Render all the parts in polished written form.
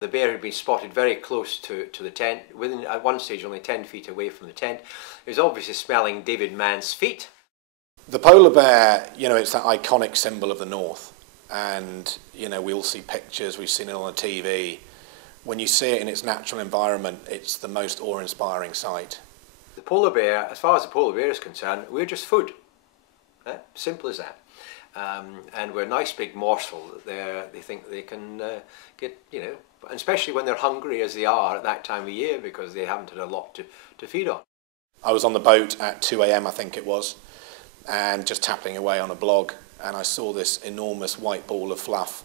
The bear had been spotted very close to the tent, within at one stage only 10 feet away from the tent. It was obviously smelling David Mann's feet. The polar bear, you know, it's that iconic symbol of the North. And, you know, we all see pictures, we've seen it on the TV. When you see it in its natural environment, it's the most awe-inspiring sight. The polar bear, as far as the polar bear is concerned, we're just food. Simple as that. And we're a nice big morsel that they think they can get, you know, especially when they're hungry as they are at that time of year because they haven't had a lot to feed on. I was on the boat at 2 AM, I think it was, and just tapping away on a blog, and I saw this enormous white ball of fluff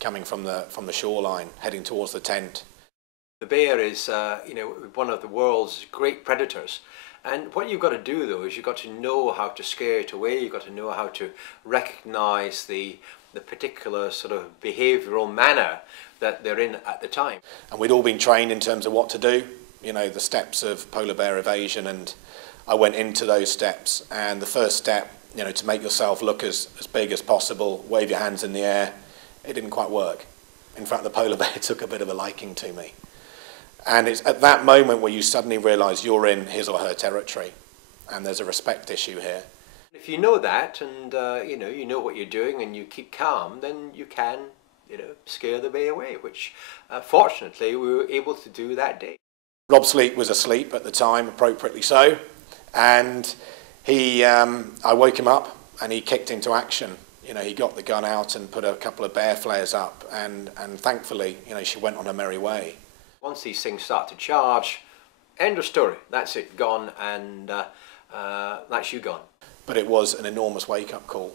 coming from the shoreline, heading towards the tent. The bear is, you know, one of the world's great predators. And what you've got to do, though, is you've got to know how to scare it away. You've got to know how to recognise the particular sort of behavioural manner that they're in at the time. And we'd all been trained in terms of what to do, you know, the steps of polar bear evasion, and I went into those steps. And the first step, you know, to make yourself look as big as possible, wave your hands in the air, it didn't quite work. In fact, the polar bear took a bit of a liking to me. And it's at that moment where you suddenly realise you're in his or her territory, and there's a respect issue here. If you know that, and you know what you're doing, and you keep calm, then you can, you know, scare the bear away, which fortunately we were able to do that day. Rob Sleep was asleep at the time, appropriately so, and I woke him up, and he kicked into action. You know, he got the gun out and put a couple of bear flares up, and thankfully, you know, she went on her merry way. Once these things start to charge, end of story. That's it, gone, and that's you gone. But it was an enormous wake-up call.